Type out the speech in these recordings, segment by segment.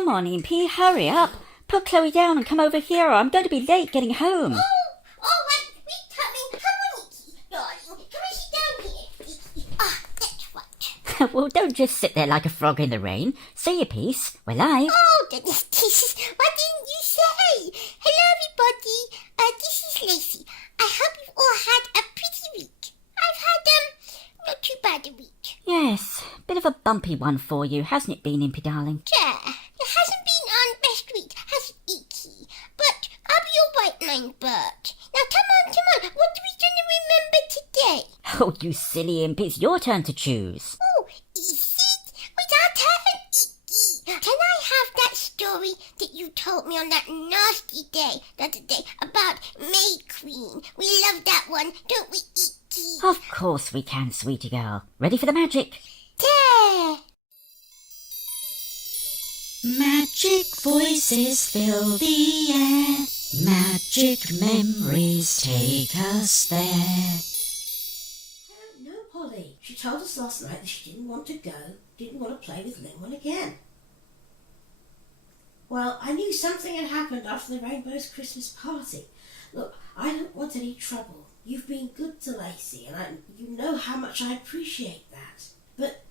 Come on, Impy, hurry up. Put Chloe down and come over here or I'm going to be late getting home. We're coming. Come on, Icky, darling. Come and sit down here. That's what. Well, don't just sit there like a frog in the rain. Say your piece. We're live. Oh, goodness gracious. What didn't you say? Hello, everybody. This is Lacey. I hope you've all had a pretty week. I've had, not too bad a week. Yes, bit of a bumpy one for you, hasn't it been, Impy darling? Yeah, it hasn't been our best week, has it, Icky? But I'll be all right, mine Bert. Now, come on. What are we going to remember today? Oh, you silly imp, it's your turn to choose. Oh, is it? Without having Icky. Can I have that story that you told me on that nasty day the other day about Mayqueen? We love that one, don't we, Icky? Of course we can, sweetie girl. Ready for the magic? There! Magic voices fill the air. Magic memories take us there. No, Polly. She told us last night that she didn't want to go, didn't want to play with Linwood again. Well, I knew something had happened after the Rainbow's Christmas party. Look, I don't want any trouble. You've been good to Lacey, and you know how much I appreciate that. But,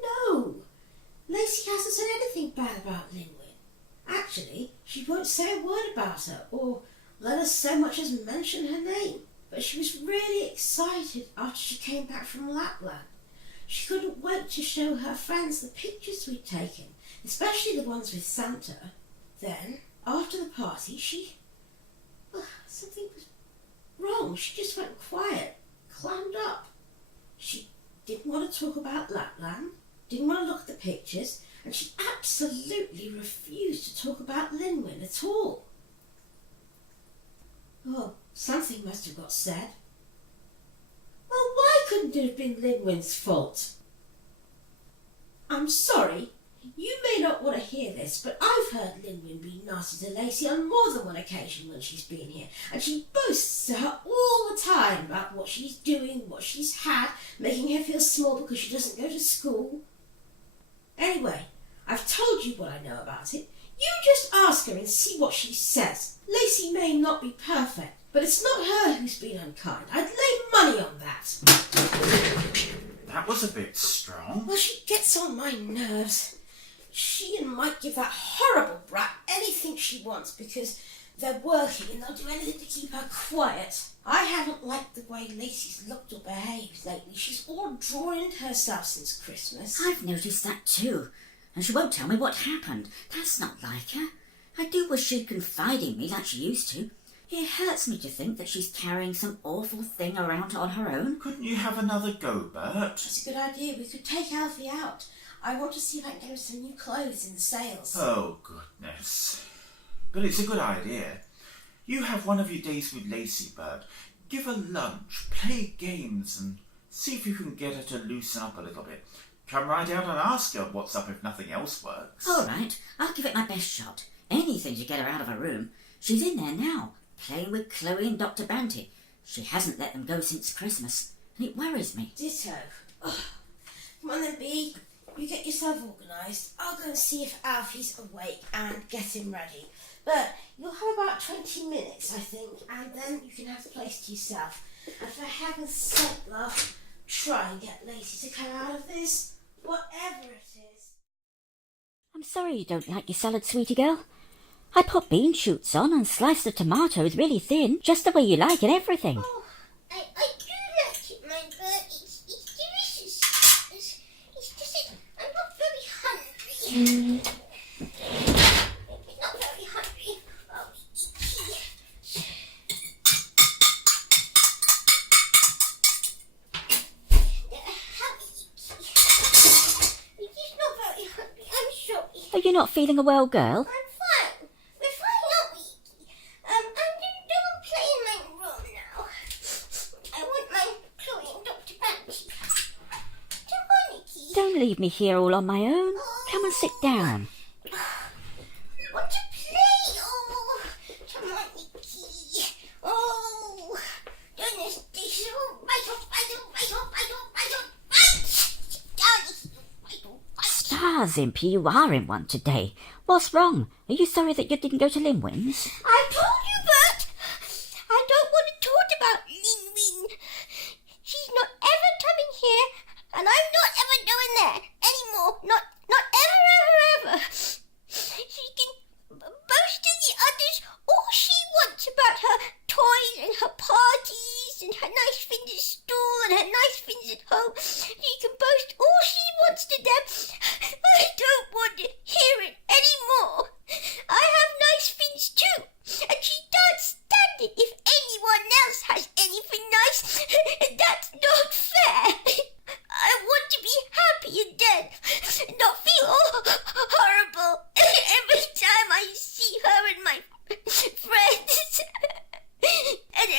no, Lacey hasn't said anything bad about Linwood. Actually, she won't say a word about her, or let us so much as mention her name. But she was really excited after she came back from Lapland. She couldn't wait to show her friends the pictures we'd taken, especially the ones with Santa. Then, after the party, something was wrong. She just went quiet, clammed up. She didn't want to talk about Lapland, didn't want to look at the pictures, and she absolutely refused to talk about Linwood at all. Oh, something must have got said. Well, why couldn't it have been Linwood's fault? I'm sorry, you may not want to hear this, but I've heard Linwood be nasty to Lacey on more than one occasion when she's been here, and she boasts to her all the time about what she's doing, what she's had, making her feel small because she doesn't go to school. Anyway, I've told you what I know about it. You just ask her and see what she says. Lacey may not be perfect, but it's not her who's been unkind. I'd lay money on that. That was a bit strong. Well, she gets on my nerves. She and Mike give that horrible brat anything she wants because they're working and they'll do anything to keep her quiet. I haven't liked the way Lacey's looked or behaved lately. She's all drawn into herself since Christmas. I've noticed that too. And she won't tell me what happened. That's not like her. I do wish she'd confide in me like she used to. It hurts me to think that she's carrying some awful thing around on her own. Couldn't you have another go, Bert? That's a good idea. We could take Alfie out. I want to see if I can get him some new clothes in the sales. Oh, goodness. But it's a good idea. You have one of your days with Lacey, Bert. Give her lunch, play games, and see if you can get her to loosen up a little bit. Come right out and ask her what's up if nothing else works. All right, I'll give it my best shot. Anything to get her out of her room. She's in there now, playing with Chloe and Dr. Banty. She hasn't let them go since Christmas, and it worries me. Ditto. Oh. Come on then, Bea. You get yourself organised. I'll go and see if Alfie's awake and get him ready. But you'll have about 20 minutes, I think, and then you can have the place to yourself. And for heaven's sake, love, try and get Lacey to come out of this, whatever it is. I'm sorry you don't like your salad, sweetie girl. I put bean shoots on and sliced the tomatoes really thin, just the way you like and everything. Oh, I do like it, my Bert. It's delicious. It's just that I'm not very hungry. Not very hungry. Oh, You're just not very hungry. I'm sorry. Are you not feeling a well, girl? I'm fine. We're fine, aren't we, Icky? I'm going to go and play in my room now. I want my Chloe and Dr. Banty. Come on, Icky. Don't leave me here all on my own. Come and sit down. Want to play? Oh, come on, Icky. Oh, goodness, this is all right off. Stars, Impy, you are in one today. What's wrong? Are you sorry that you didn't go to Linwin's? I told you, Bert. I don't want to talk about Linwin. She's not ever coming here, and I'm not ever going there anymore. Not ever. She can boast to the others all she wants about her toys and her parties and her nice things at school and her nice things at home. She can boast all she wants to them. I don't want to hear it anymore. I have nice things too, and she can't stand it if anyone else has anything nice, and that's not fair. I want to be happy again, not feel horrible every time I see her and my friends. And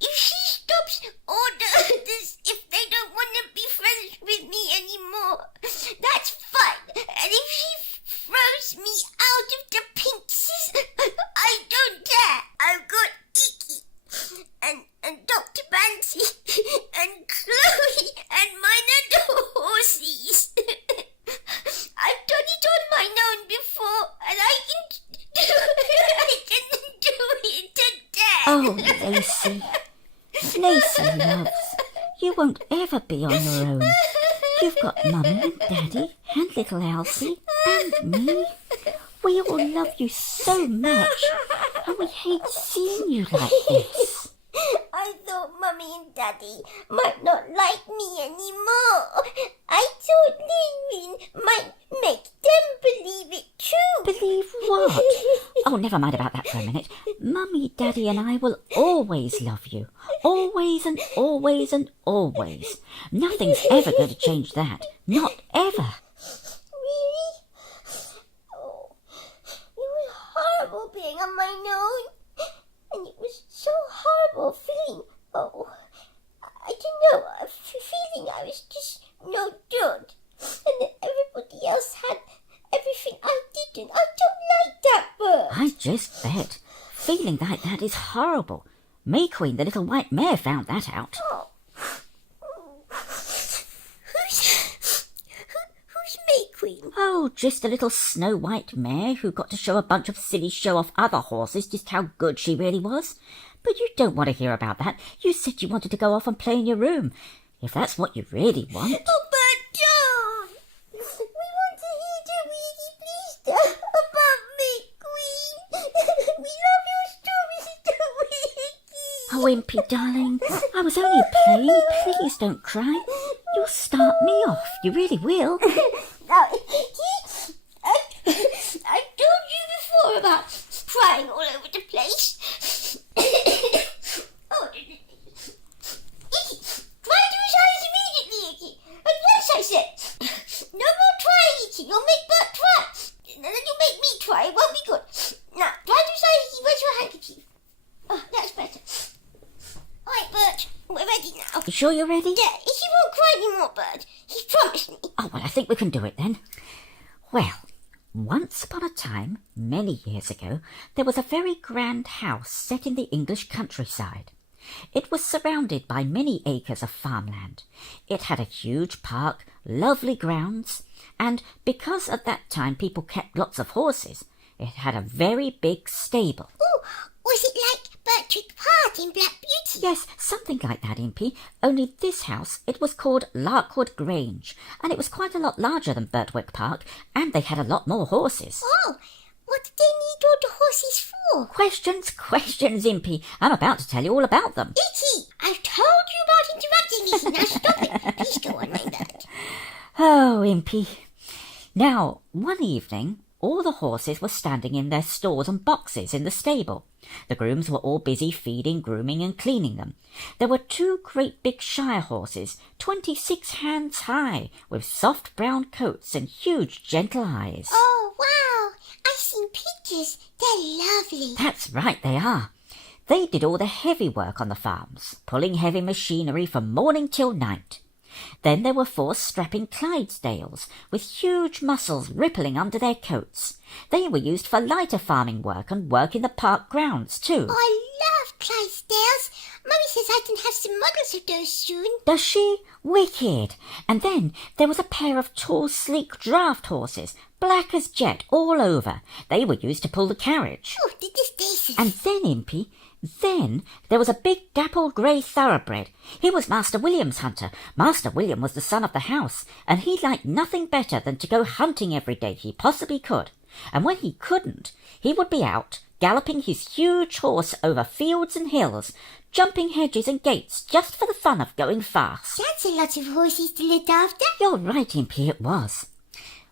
if she stops orders, if they don't want to be friends with me anymore, that's fine. And if she throws me out of the pincers, I don't care. I've got Icky and Dr. Banty and Chloe and my little horses. I've done it on my own before, and I can do it again. Oh, Lacey. Lacey, loves. You won't ever be on your own. You've got Mummy and Daddy and little Alfie and me. We all love you so much, and we hate seeing you like this. I thought Mummy and Daddy might not like me anymore. I thought Linwin might make them believe it too. Believe what? Oh, never mind about that for a minute. Mummy, Daddy and I will always love you. Always and always and always. Nothing's ever going to change that. Not ever. Really? Oh, it was horrible being on my own. And it was so horrible feeling, I don't know, feeling I was just no good. And that everybody else had everything I didn't. I don't like that, Bert. I just bet. Feeling like that is horrible. Mayqueen, the little white mare, found that out. Oh. Who's Mayqueen? Oh, just a little snow-white mare who got to show a bunch of silly show-off other horses just how good she really was. But you don't want to hear about that. You said you wanted to go off and play in your room. If that's what you really want. Oh, Bert, don't! We want to hear the really please about Mayqueen. We love your stories, don't we? Oh, Impy, darling, I was only playing. Please don't cry. You'll start me off. You really will. Now, I told you before about crying all over the place. Oh, Icky, try to size immediately, Icky. At once, I said. No more trying, Icky. You'll make Bert try. And then you'll make me try. It won't be good. Now, try to size, Icky. Where's your handkerchief? Oh, that's better. All right, Bert. We're ready now. You sure you're ready? Yeah, Icky won't cry anymore, Bert. He's promised me. Oh, well, I think we can do it then. Well, once upon a time, many years ago, there was a very grand house set in the English countryside. It was surrounded by many acres of farmland. It had a huge park, lovely grounds, and because at that time people kept lots of horses, it had a very big stable. Oh, was it like Bert took part in Black Beauty? Yes, something like that, Impy. Only this house, it was called Larkwood Grange, and it was quite a lot larger than Birtwick Park, and they had a lot more horses. Oh, what did they need all the horses for? Questions, Impy. I'm about to tell you all about them. Icky, I've told you about interrupting me. Now stop it. Please go on, my bird. Oh, Impy. Now, one evening, all the horses were standing in their stalls and boxes in the stable. The grooms were all busy feeding, grooming and cleaning them. There were 2 great big shire horses, 26 hands high, with soft brown coats and huge gentle eyes. Oh, wow. I've seen pictures. They're lovely. That's right, they are. They did all the heavy work on the farms, pulling heavy machinery from morning till night. Then there were 4 strapping Clydesdales, with huge muscles rippling under their coats. They were used for lighter farming work and work in the park grounds, too. I love Clydesdales. Mummy says I can have some models of those soon. Does she? Wicked. And then there was a pair of tall, sleek draught horses, black as jet all over. They were used to pull the carriage. Oh, the DeLacey's. And then, Impy, then there was a big dappled grey thoroughbred. He was Master William's hunter. Master William was the son of the house, and he liked nothing better than to go hunting every day he possibly could. And when he couldn't, he would be out, galloping his huge horse over fields and hills, jumping hedges and gates just for the fun of going fast. That's a lot of horses to look after. You're right, Impy, it was.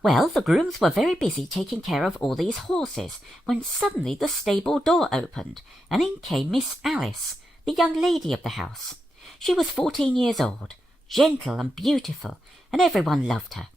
Well, the grooms were very busy taking care of all these horses, when suddenly the stable door opened, and in came Miss Alice, the young lady of the house. She was 14 years old, gentle and beautiful, and everyone loved her.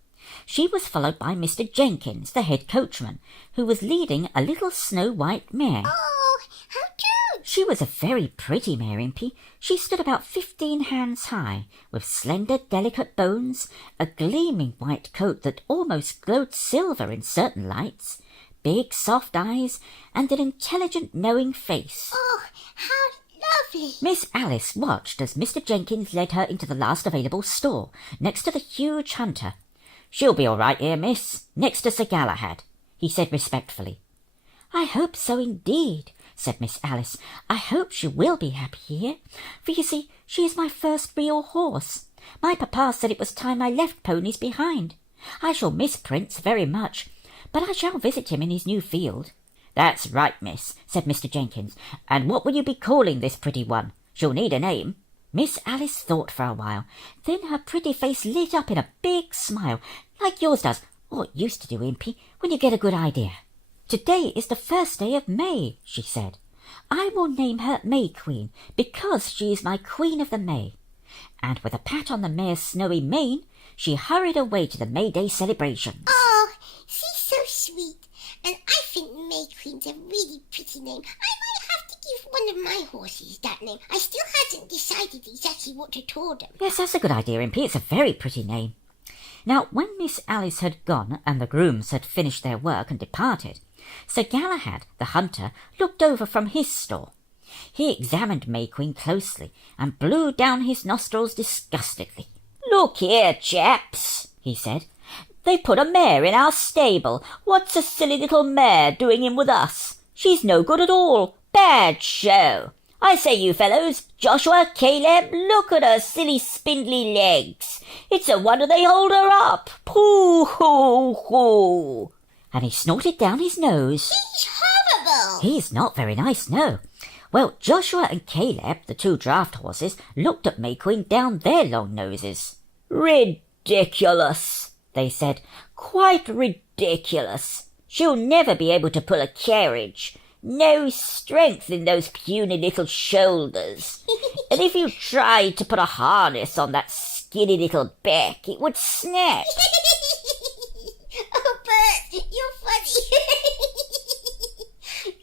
She was followed by Mr. Jenkins, the head coachman, who was leading a little snow-white mare. Oh, how cute. She was a very pretty mare, Impy. She stood about 15 hands high, with slender, delicate bones, a gleaming white coat that almost glowed silver in certain lights, big, soft eyes, and an intelligent, knowing face. Oh, how lovely. Miss Alice watched as Mr. Jenkins led her into the last available stall, next to the huge hunter. "She'll be all right here, miss, next to Sir Galahad," he said respectfully. "I hope so indeed," said Miss Alice. "I hope she will be happy here, for you see she is my first real horse. My papa said it was time I left ponies behind. I shall miss Prince very much, but I shall visit him in his new field." "That's right, miss," said Mr. Jenkins. "And what will you be calling this pretty one? She'll need a name." Miss Alice thought for a while. Then her pretty face lit up in a big smile, like yours does, or it used to do, Impy, when you get a good idea. "Today is the first day of May," she said. "I will name her Mayqueen, because she is my Queen of the May." And with a pat on the mare's snowy mane, she hurried away to the May Day celebration. Oh, she's so sweet. And I think Mayqueen's a really pretty name. I might have to give one of my horses that name. I still hasn't decided exactly what to call them. Yes, that's a good idea, Impy. It's a very pretty name. Now, when Miss Alice had gone and the grooms had finished their work and departed, Sir Galahad, the hunter, looked over from his stall. He examined Mayqueen closely and blew down his nostrils disgustedly. "Look here, chaps," he said. "They've put a mare in our stable. What's a silly little mare doing in with us? She's no good at all. Bad show. I say, you fellows, Joshua, Caleb, look at her silly spindly legs. It's a wonder they hold her up. Pooh-hoo-hoo." And he snorted down his nose. He's horrible. He's not very nice, no. Well, Joshua and Caleb, the two draft horses, looked at Mayqueen down their long noses. "Ridiculous," they said. "Quite ridiculous. She'll never be able to pull a carriage. No strength in those puny little shoulders. And if you tried to put a harness on that skinny little back, it would snap." Oh, Bert, you're funny.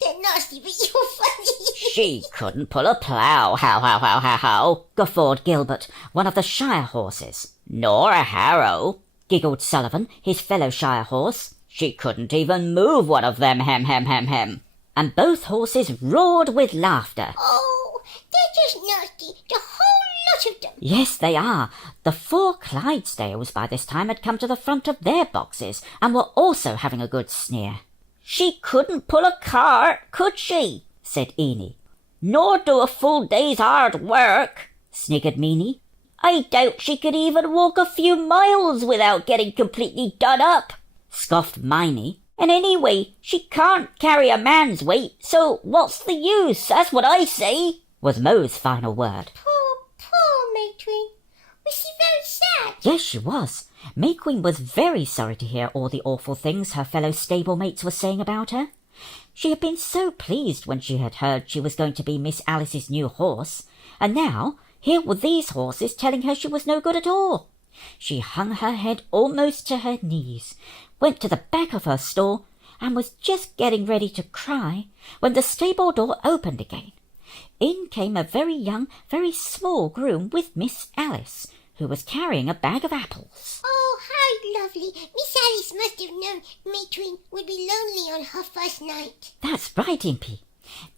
They're nasty, but you're funny. "She couldn't pull a plough, how, guffawed Gilbert, one of the Shire horses. "Nor a harrow," giggled Sullivan, his fellow Shire horse. "She couldn't even move one of them, hem. And both horses roared with laughter. Oh, they're just nasty, the whole lot of them. Yes, they are. The 4 Clydesdales by this time had come to the front of their boxes and were also having a good sneer. "She couldn't pull a cart, could she?" said Eenie. "Nor do a full day's hard work," sniggered Meanie. "I doubt she could even walk a few miles without getting completely done up," scoffed Miney. "And anyway, she can't carry a man's weight, so what's the use? That's what I say," was Mo's final word. Poor Mayqueen. Was she very sad? Yes, she was. Mayqueen was very sorry to hear all the awful things her fellow stablemates were saying about her. She had been so pleased when she had heard she was going to be Miss Alice's new horse, and now here were these horses telling her she was no good at all. She hung her head almost to her knees, went to the back of her stall, and was just getting ready to cry when the stable door opened again. In came a very young, very small groom with Miss Alice, who was carrying a bag of apples. Oh, how lovely. Miss Alice must have known Mayqueen would be lonely on her first night. That's right, Impy.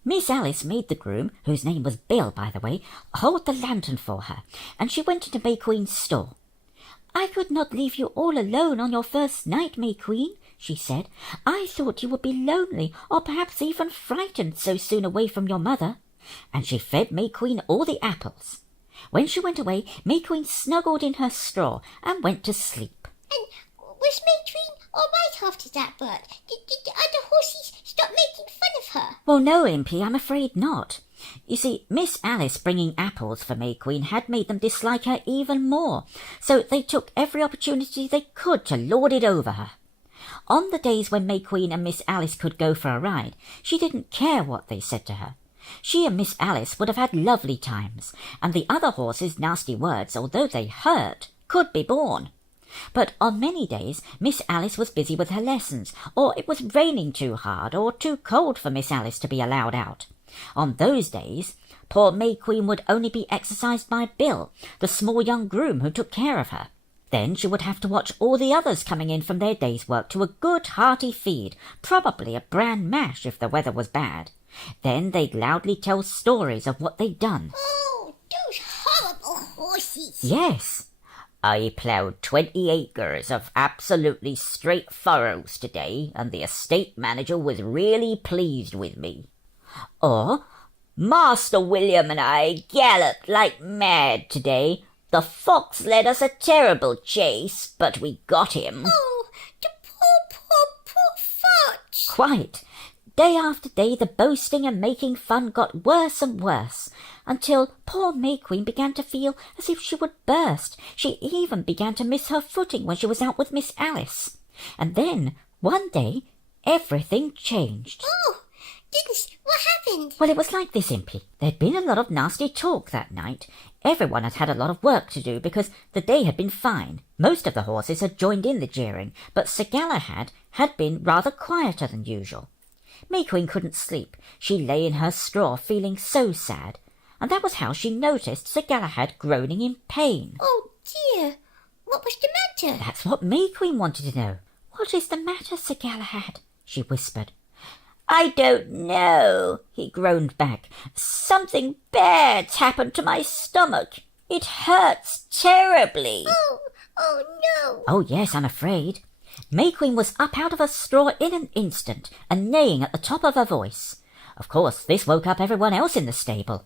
Miss Alice made the groom, whose name was Bill, by the way, hold the lantern for her, and she went into Mayqueen's store. "I could not leave you all alone on your first night, Mayqueen," she said. "I thought you would be lonely, or perhaps even frightened, so soon away from your mother." And she fed Mayqueen all the apples. When she went away, Mayqueen snuggled in her straw and went to sleep. And was Mayqueen all right after that, Bert? Did the other horses stop making fun of her? Well, no, Impy, I'm afraid not. You see, Miss Alice bringing apples for Mayqueen had made them dislike her even more, so they took every opportunity they could to lord it over her. On the days when Mayqueen and Miss Alice could go for a ride, she didn't care what they said to her. She and Miss Alice would have had lovely times, and the other horses' nasty words, although they hurt, could be borne. But on many days Miss Alice was busy with her lessons, or it was raining too hard or too cold for Miss Alice to be allowed out. On those days, poor Mayqueen would only be exercised by Bill, the small young groom who took care of her. Then she would have to watch all the others coming in from their day's work to a good hearty feed, probably a bran mash if the weather was bad. Then they'd loudly tell stories of what they'd done. Oh, those horrible horses. Yes. "I ploughed 20 acres of absolutely straight furrows today, and the estate manager was really pleased with me." Or, "Master William and I galloped like mad today. The fox led us a terrible chase, but we got him." Oh, the poor fox. Quite. Day after day the boasting and making fun got worse and worse, until poor Mayqueen began to feel as if she would burst. She even began to miss her footing when she was out with Miss Alice. And then, one day, everything changed. Oh, goodness, what happened? Well, it was like this, Impy. There'd been a lot of nasty talk that night. Everyone had had a lot of work to do because the day had been fine. Most of the horses had joined in the jeering, but Sir Galahad had been rather quieter than usual. Mayqueen couldn't sleep. She lay in her straw feeling so sad, and that was how she noticed Sir Galahad groaning in pain. Oh dear, what was the matter? That's what Mayqueen wanted to know. "What is the matter, Sir Galahad?" she whispered. "I don't know," he groaned back. "Something bad's happened to my stomach. It hurts terribly." Oh no. Oh yes, I'm afraid. Mayqueen was up out of her straw in an instant, and neighing at the top of her voice. Of course, this woke up everyone else in the stable.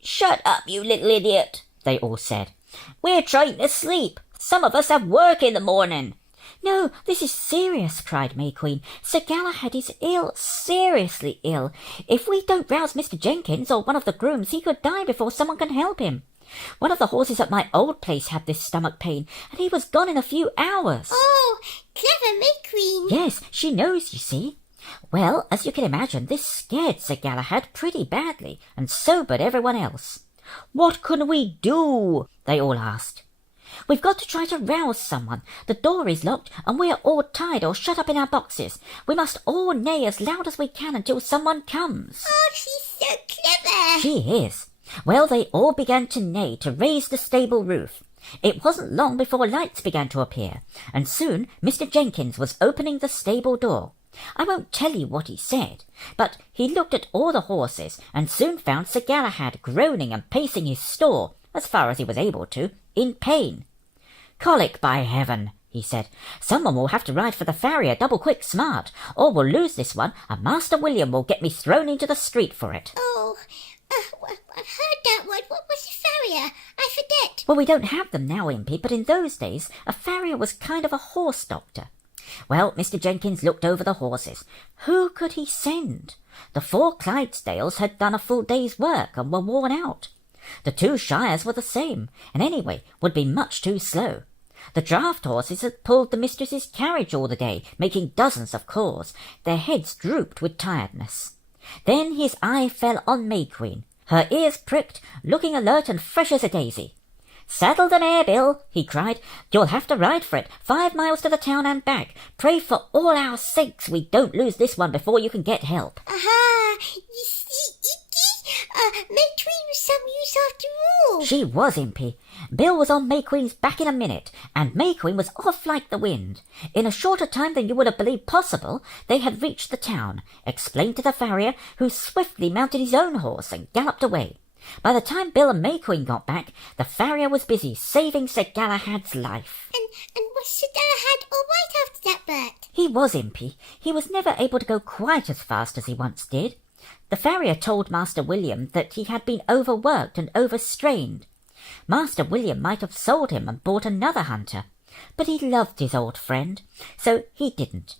"Shut up, you little idiot," they all said. "We're trying to sleep. Some of us have work in the morning." "No, this is serious," cried Mayqueen. "Sir Galahad is ill, seriously ill. If we don't rouse Mr. Jenkins or one of the grooms, he could die before someone can help him. One of the horses at my old place had this stomach pain, and he was gone in a few hours." Oh, clever Mayqueen. Yes, she knows, you see. Well, as you can imagine, this scared Sir Galahad pretty badly, and sobered everyone else. "What can we do?" they all asked. "We've got to try to rouse someone. The door is locked, and we're all tied or shut up in our boxes. We must all neigh as loud as we can until someone comes." Oh, she's so clever. She is. Well, they all began to neigh to raise the stable roof. It wasn't long before lights began to appear, and soon Mr. Jenkins was opening the stable door. I won't tell you what he said, but he looked at all the horses and soon found Sir Galahad groaning and pacing his stall, as far as he was able to, in pain. "Colic, by heaven," he said. "Someone will have to ride for the farrier double quick smart, or we'll lose this one, and Master William will get me thrown into the street for it." Oh, I've heard that word. What was a farrier? I forget. Well, we don't have them now, Impy, but in those days a farrier was kind of a horse doctor. Well, Mr. Jenkins looked over the horses. Who could he send? The 4 Clydesdales had done a full day's work and were worn out. The 2 Shires were the same, and anyway would be much too slow. The draft horses had pulled the mistress's carriage all the day, making dozens of calls. Their heads drooped with tiredness. Then his eye fell on Mayqueen. Her ears pricked, looking alert and fresh as a daisy. "Saddle the mare, Bill," he cried. "You'll have to ride for it, 5 miles to the town and back. Pray for all our sakes we don't lose this one before you can get help." Aha! You see, Mayqueen was some use after all. She was, Impy. Bill was on Mayqueen's back in a minute, and Mayqueen was off like the wind. In a shorter time than you would have believed possible, they had reached the town, explained to the farrier, who swiftly mounted his own horse and galloped away. By the time Bill and Mayqueen got back, the farrier was busy saving Sir Galahad's life. And was Sir Galahad all right after that, Bert? He was impy. He was never able to go quite as fast as he once did. The farrier told Master William that he had been overworked and overstrained. Master William might have sold him and bought another hunter, but he loved his old friend, so he didn't.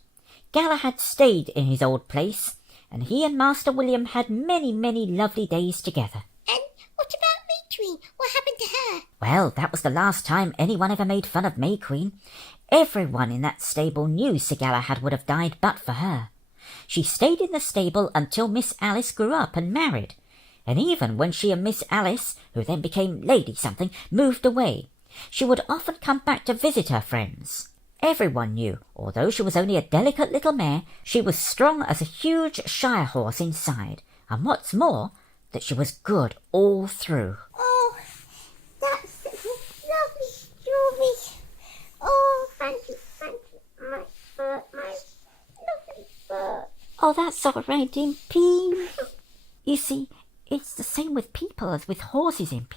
Galahad stayed in his old place, and he and Master William had many, many lovely days together. And what about Mayqueen? What happened to her? Well, that was the last time anyone ever made fun of Mayqueen. Everyone in that stable knew Sir Galahad would have died but for her. She stayed in the stable until Miss Alice grew up and married, and even when she and Miss Alice, who then became Lady something, moved away, she would often come back to visit her friends. Everyone knew, although she was only a delicate little mare, she was strong as a huge shire horse inside, and what's more, that she was good all through. Oh, that's such a lovely story. Oh, thank you, my Bert, my lovely Bert. Oh, that's all right, Impy. You see, it's the same with people as with horses, Impy.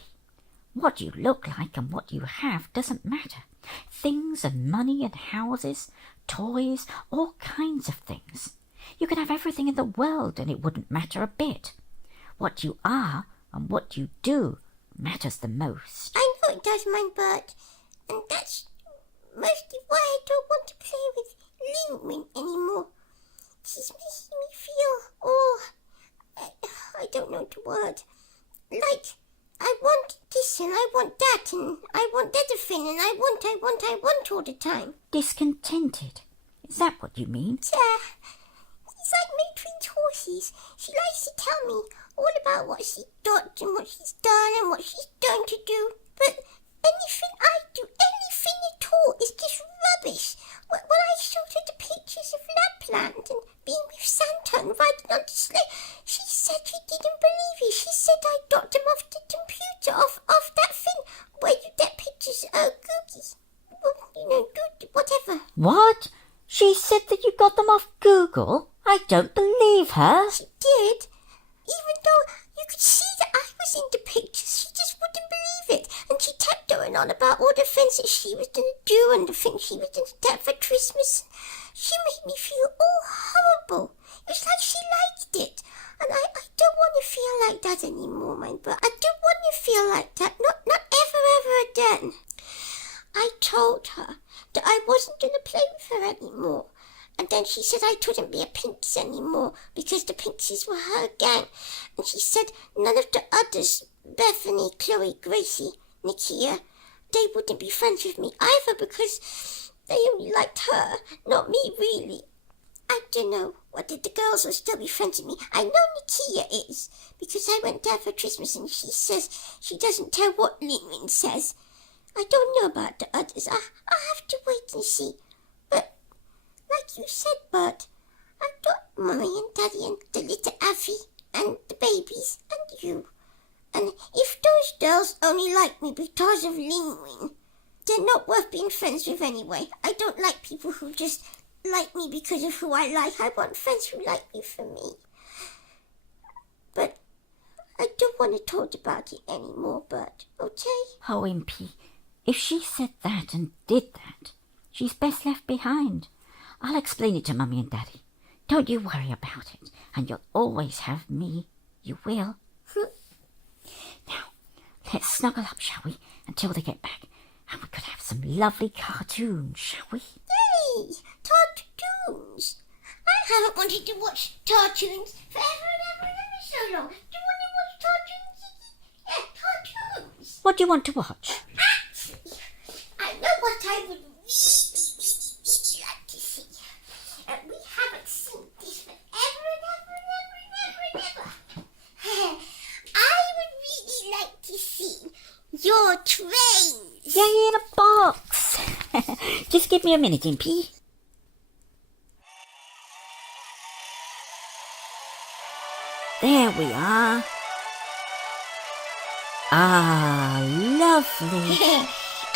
What you look like and what you have doesn't matter. Things and money and houses, toys, all kinds of things. You could have everything in the world and it wouldn't matter a bit. What you are and what you do matters the most. I know it does, my Bert, and that's mostly why I don't want to play with Linwin anymore. She's making me feel, I don't know the word. Like, I want this and I want that and I want the other thing and I want all the time. Discontented. Is that what you mean? Yeah. It's like Mayqueen's horses. She likes to tell me all about what she's got and what she's done and what she's going to do. But anything I do, anything at all, is just rubbish. When I showed her the pictures of Lapland and being with Santa and riding on the sleigh, she said she didn't believe it. She said I got them off the computer, off that thing where you get pictures of Googies. Whatever. What? She said that you got them off Google? I don't believe her. She did. Even though you could see that I was in the pictures, she just wouldn't believe it. And she kept going on about all the things that she was going to do and the things she was going to get for Christmas. She made me feel all horrible. It's like she liked it. And I don't want to feel like that anymore, but I don't want to feel like that. Not ever again. I told her that I wasn't going to play with her anymore. And then she said I couldn't be a Pinks anymore because the Pinkses were her gang. And she said none of the others, Bethany, Chloe, Gracie, Nikia, they wouldn't be friends with me either because they only liked her, not me really. I don't know whether the girls will still be friends with me. I know Nikia is because I went there for Christmas and she says she doesn't care what Linwin says. I don't know about the others. I'll have to wait and see. But like you said, Bert, I've got Mummy and Daddy and the little Alfie and the babies and you. And if those girls only like me because of Linwin, they're not worth being friends with anyway. I don't like people who just like me because of who I like. I want friends who like me for me. But I don't want to talk about it anymore, Bert, okay? Oh, Impy, if she said that and did that, she's best left behind. I'll explain it to Mummy and Daddy. Don't you worry about it, and you'll always have me. You will. Now, let's snuggle up, shall we, until they get back, and we could have some lovely cartoons, shall we? Yay! Cartoons! I haven't wanted to watch cartoons forever and ever so long. Do you want to watch cartoons, Ziggy? Yeah, cartoons. What do you want to watch? Actually, I know what I would really like to see. We haven't seen this forever and ever. I would really like to see your trains. Yay, in a box. Just give me a minute, Impy. There we are. Ah, lovely.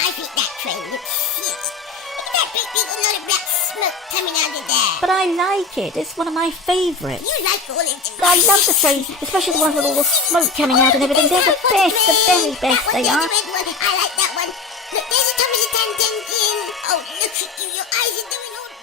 I think that train looks silly. Look at that big lot of black smoke coming out of there. But I like it. It's one of my favourites. You like all of them. I love the trains, especially the ones with all the smoke coming out and everything. They're the best, the very best they are. The red one. I like that one. Look, there's a Thomas the Tank Engine. Oh, look at you. Your eyes are doing all...